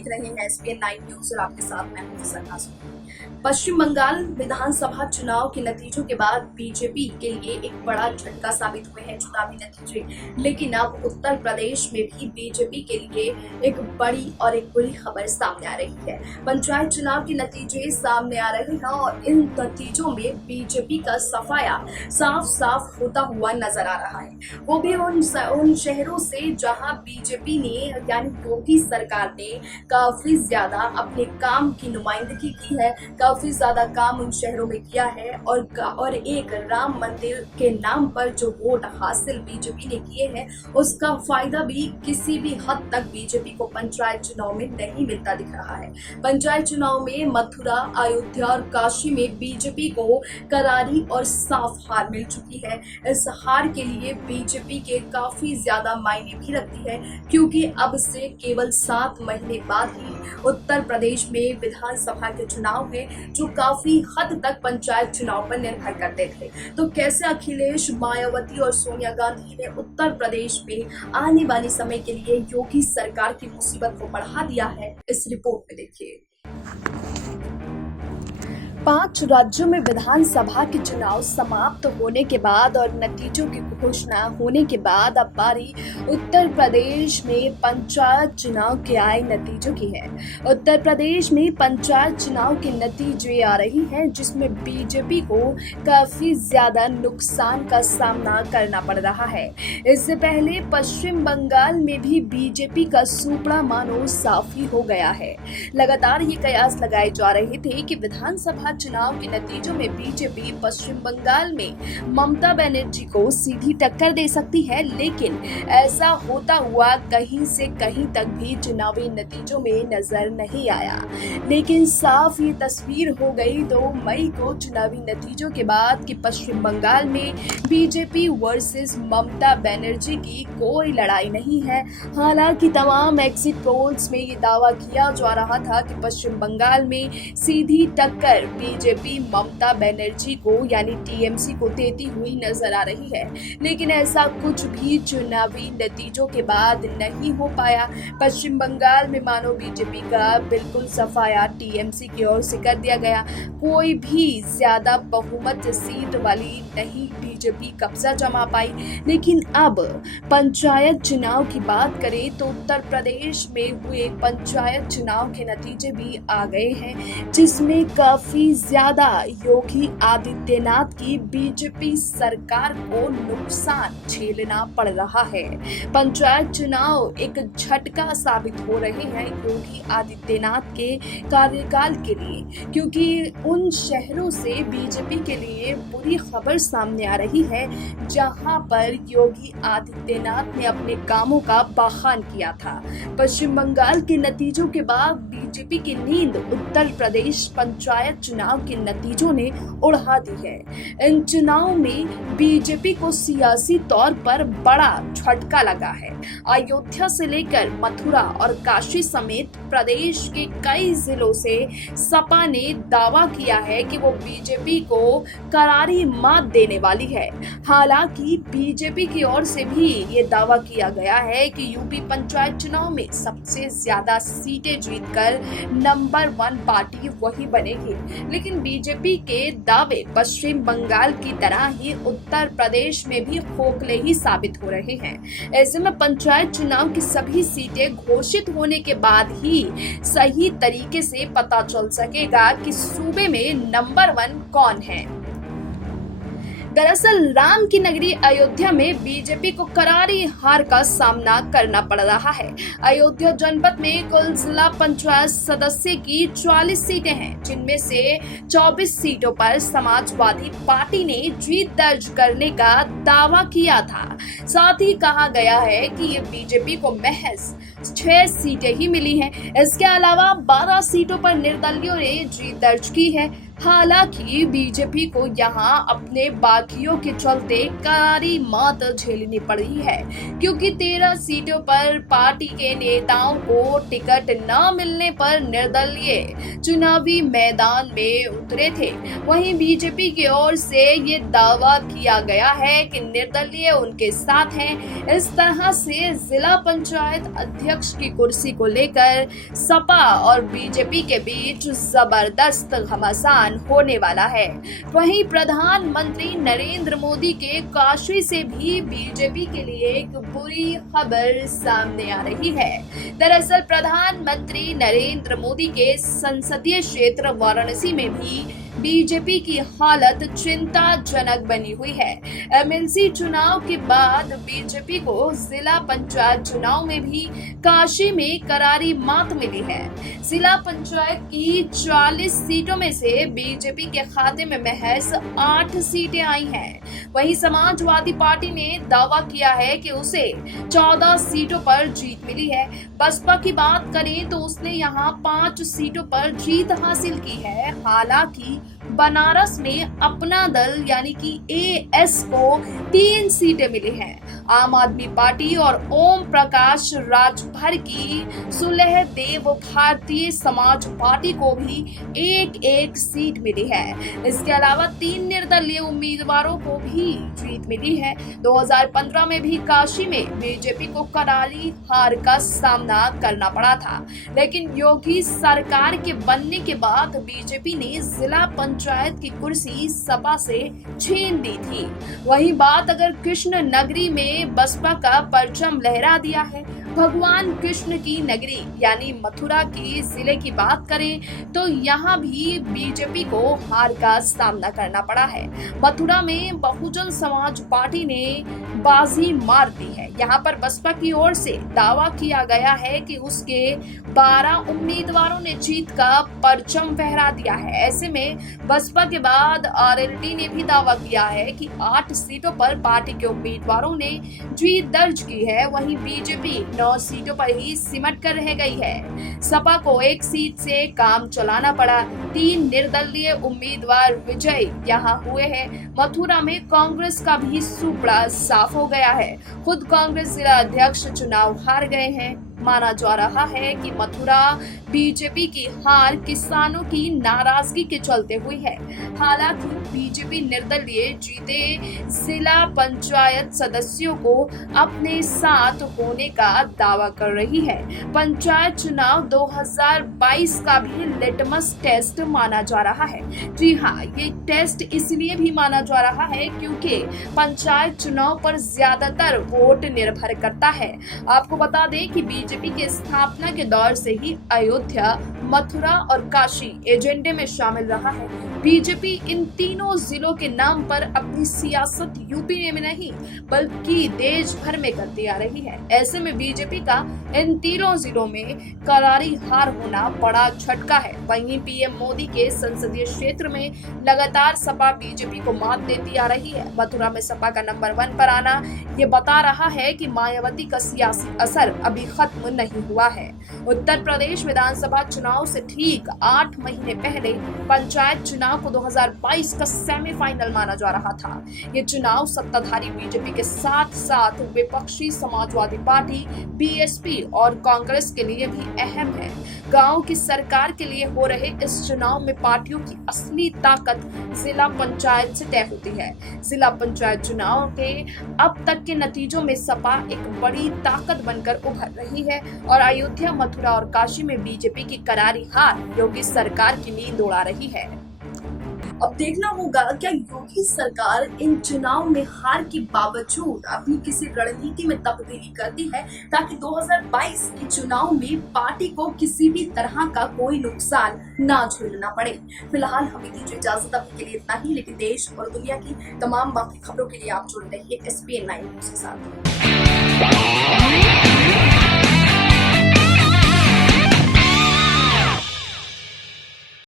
देख रहे हैं एसपीएन 9 न्यूज और आपके साथ मैं हूं सरनाज़। पश्चिम बंगाल विधानसभा चुनाव के नतीजों के बाद बीजेपी के लिए एक बड़ा झटका साबित हुए हैं चुनावी नतीजे। लेकिन अब उत्तर प्रदेश में भी बीजेपी के लिए एक बड़ी और एक बुरी खबर सामने आ रही है। पंचायत चुनाव के नतीजे सामने आ रहे हैं और इन नतीजों में बीजेपी का सफाया साफ साफ होता हुआ नजर आ रहा है। वो भी उन शहरों से जहां बीजेपी ने यानी योगी सरकार ने काफी ज्यादा अपने काम की नुमाइंदगी की है, काफी ज्यादा काम उन शहरों में किया है और एक राम मंदिर के नाम पर जो वोट हासिल बीजेपी ने किए हैं उसका फायदा भी किसी भी हद तक बीजेपी को पंचायत चुनाव में नहीं मिलता दिख रहा है। पंचायत चुनाव में मथुरा, अयोध्या और काशी में बीजेपी को करारी और साफ हार मिल चुकी है। इस हार के लिए बीजेपी के काफी ज्यादा मायने भी रखती है, क्योंकि अब से केवल 7 महीने बाद ही उत्तर प्रदेश में विधानसभा के चुनाव है जो काफी हद तक पंचायत चुनाव पर निर्भर करते थे। तो कैसे अखिलेश, मायावती और सोनिया गांधी ने उत्तर प्रदेश में आने वाले समय के लिए योगी सरकार की मुसीबत को बढ़ा दिया है, इस रिपोर्ट में देखिए। 5 राज्यों में विधानसभा के चुनाव समाप्त होने के बाद और नतीजों की घोषणा होने के बाद अब बारी उत्तर प्रदेश में पंचायत चुनाव के आए नतीजों की है। उत्तर प्रदेश में पंचायत चुनाव के नतीजे आ रही हैं, जिसमें बीजेपी को काफी ज्यादा नुकसान का सामना करना पड़ रहा है। इससे पहले पश्चिम बंगाल में भी बीजेपी का सुपड़ा मानो साफ ही हो गया है। लगातार ये कयास लगाए जा रहे थे कि विधानसभा चुनाव के नतीजों में बीजेपी पश्चिम बंगाल में ममता बनर्जी को सीधी टक्कर दे सकती है, लेकिन ऐसा होता हुआ कहीं से कहीं तक भी चुनावी नतीजों में नजर नहीं आया। लेकिन साफ ये तस्वीर हो गई 2 मई को चुनावी नतीजों के बाद कि पश्चिम बंगाल में बीजेपी वर्सेस ममता बनर्जी की कोई लड़ाई नहीं है। हालांकि तमाम एग्जिट पोल्स में ये दावा किया जा रहा था कि पश्चिम बंगाल में सीधी टक्कर बीजेपी ममता बनर्जी को यानी टीएमसी को देती हुई नजर आ रही है, लेकिन ऐसा कुछ भी चुनावी नतीजों के बाद नहीं हो पाया। पश्चिम बंगाल में मानो बीजेपी का बिल्कुल सफाया टीएमसी की ओर से कर दिया गया। कोई भी ज्यादा बहुमत सीट वाली नहीं बीजेपी कब्जा जमा पाई। लेकिन अब पंचायत चुनाव की बात करें तो उत्तर प्रदेश में हुए पंचायत चुनाव के नतीजे भी आ गए हैं, जिसमें काफी ज्यादा योगी आदित्यनाथ की बीजेपी सरकार को नुकसान झेलना पड़ रहा है। पंचायत चुनाव एक झटका साबित हो रहे हैं योगी आदित्यनाथ के कार्यकाल के लिए, क्योंकि उन शहरों से बीजेपी के लिए बुरी खबर सामने आ रही है जहां पर योगी आदित्यनाथ ने अपने कामों का बखान किया था। पश्चिम बंगाल के नतीजों के बाद बीजेपी की नींद उत्तर प्रदेश पंचायत चुनाव के नतीजों ने उड़ा दी है। इन चुनाव में बीजेपी को सियासी तौर पर बड़ा झटका लगा है। अयोध्या से लेकर मथुरा और काशी समेत प्रदेश के कई जिलों से सपा ने दावा किया है कि वो बीजेपी को करारी मात देने वाली है। हालांकि बीजेपी की ओर से भी ये दावा किया गया है कि यूपी पंचायत चुनाव में सबसे ज्यादा सीटें जीतकर नंबर 1 पार्टी वही बनेगी। लेकिन बीजेपी के दावे पश्चिम बंगाल की तरह ही उत्तर प्रदेश में भी खोखले ही साबित हो रहे हैं। ऐसे में पंचायत चुनाव की सभी सीटें घोषित होने के बाद ही सही तरीके से पता चल सकेगा कि सूबे में नंबर 1 कौन है। दरअसल राम की नगरी अयोध्या में बीजेपी को करारी हार का सामना करना पड़ रहा है। अयोध्या जनपद में कुल जिला पंचायत सदस्य की 44 सीटें हैं, जिनमें से 24 सीटों पर समाजवादी पार्टी ने जीत दर्ज करने का दावा किया था। साथ ही कहा गया है कि ये बीजेपी को महज 6 सीटें ही मिली हैं। इसके अलावा 12 सीटों पर निर्दलियों ने जीत दर्ज की है। हालांकि बीजेपी को यहां अपने बागियों के चलते करारी मात झेलनी पड़ी है, क्योंकि 13 सीटों पर पार्टी के नेताओं को टिकट न मिलने पर निर्दलीय चुनावी मैदान में उतरे थे। वहीं बीजेपी की ओर से ये दावा किया गया है कि निर्दलीय उनके साथ हैं। इस तरह से जिला पंचायत अध्यक्ष की कुर्सी को लेकर सपा और बीजेपी के बीच जबरदस्त घमासान होने वाला है। वहीं प्रधानमंत्री नरेंद्र मोदी के काशी से भी बीजेपी के लिए एक बुरी खबर सामने आ रही है। दरअसल प्रधानमंत्री नरेंद्र मोदी के संसदीय क्षेत्र वाराणसी में भी बीजेपी की हालत चिंताजनक बनी हुई है। एमएलसी चुनाव के बाद बीजेपी को जिला पंचायत चुनाव में भी काशी में करारी मात मिली है। जिला पंचायत की 40 सीटों में से बीजेपी के खाते में महज 8 सीटें आई हैं। वहीं समाजवादी पार्टी ने दावा किया है कि उसे 14 सीटों पर जीत मिली है। बसपा की बात करें तो उसने यहां 5 सीटों पर जीत हासिल की है। हालांकि बनारस में अपना दल यानी कि एएस को 3 सीटें मिली हैं। आम आदमी पार्टी और ओम प्रकाश राजभर की सुलह देव भारतीय समाज पार्टी को भी एक सीट मिली है। इसके अलावा 3 निर्दलीय उम्मीदवारों को भी जीत मिली है। 2015 में भी काशी में बीजेपी को करारी हार का सामना करना पड़ा था, लेकिन योगी सरकार के बनने के बाद बीजेपी ने जिला पंचायत की कुर्सी सपा से छीन दी थी। वही बात अगर कृष्ण नगरी में बसपा का परचम लहरा दिया है। भगवान कृष्ण की नगरी यानी मथुरा की जिले की बात करें तो यहाँ भी बीजेपी को हार का सामना करना पड़ा है। मथुरा में बहुजन समाज पार्टी ने बाजी मार दी है। यहाँ पर बसपा की ओर से दावा किया गया है कि उसके 12 उम्मीदवारों ने जीत का परचम फहरा दिया है। ऐसे में बसपा के बाद आरएलडी ने भी दावा किया है कि 8 सीटों पर पार्टी के उम्मीदवारों ने जीत दर्ज की है। वहीं बीजेपी 9 सीटों पर ही सिमट कर रह गई है। सपा को 1 सीट से काम चलाना पड़ा। 3 निर्दलीय उम्मीदवार विजयी यहाँ हुए हैं। मथुरा में कांग्रेस का भी सुपड़ा साफ हो गया है। खुद कांग्रेस जिला अध्यक्ष चुनाव हार गए हैं। माना जा रहा है कि मथुरा बीजेपी की हार किसानों की नाराजगी के चलते हुई है। हालांकि बीजेपी निर्दलीय जीते जिला पंचायत सदस्यों को अपने साथ होने का दावा कर रही है। पंचायत चुनाव 2022 का भी लिटमस टेस्ट माना जा रहा है। जी हाँ, ये टेस्ट इसलिए भी माना जा रहा है क्योंकि पंचायत चुनाव पर ज्यादातर वोट निर्भर करता है। आपको बता दें कि बीजेपी की स्थापना के दौर से ही अयोध्या, मथुरा और काशी एजेंडे में शामिल रहा है। बीजेपी इन तीनों जिलों के नाम पर अपनी सियासत यूपी में नहीं बल्कि देश भर में करती आ रही है। ऐसे में बीजेपी का इन तीनों जिलों में करारी हार होना बड़ा झटका है। वहीं पीएम मोदी के संसदीय क्षेत्र में लगातार सपा बीजेपी को मात देती आ रही है। मथुरा में सपा का नंबर 1 पर आना ये बता रहा है कि मायावती का सियासी असर अभी खत्म नहीं हुआ है। उत्तर प्रदेश विधानसभा चुनाव से ठीक 8 महीने पहले पंचायत चुनाव को 2022 का सेमीफाइनल माना जा रहा था। ये चुनाव सत्ताधारी बीजेपी के साथ साथ विपक्षी समाजवादी पार्टी, बीएसपी और कांग्रेस के लिए भी अहम है। गांव की सरकार के लिए हो रहे इस चुनाव में पार्टियों की असली ताकत जिला पंचायत से तय होती है। जिला पंचायत चुनाव के अब तक के नतीजों में सपा एक बड़ी ताकत बनकर उभर रही है और अयोध्या, मथुरा और काशी में बीजेपी की करारी हार योगी सरकार की नींद उड़ा रही है। अब देखना होगा क्या योगी सरकार इन चुनाव में हार के बावजूद अपनी किसी रणनीति में तब्दीली करती है ताकि 2022 के चुनाव में पार्टी को किसी भी तरह का कोई नुकसान ना झेलना पड़े। फिलहाल हमें दीजिए इजाजत, अभी के लिए इतना ही, लेकिन देश और दुनिया की तमाम बाकी खबरों के लिए आप जुड़ रहिए SPN 9 न्यूज़ के साथ।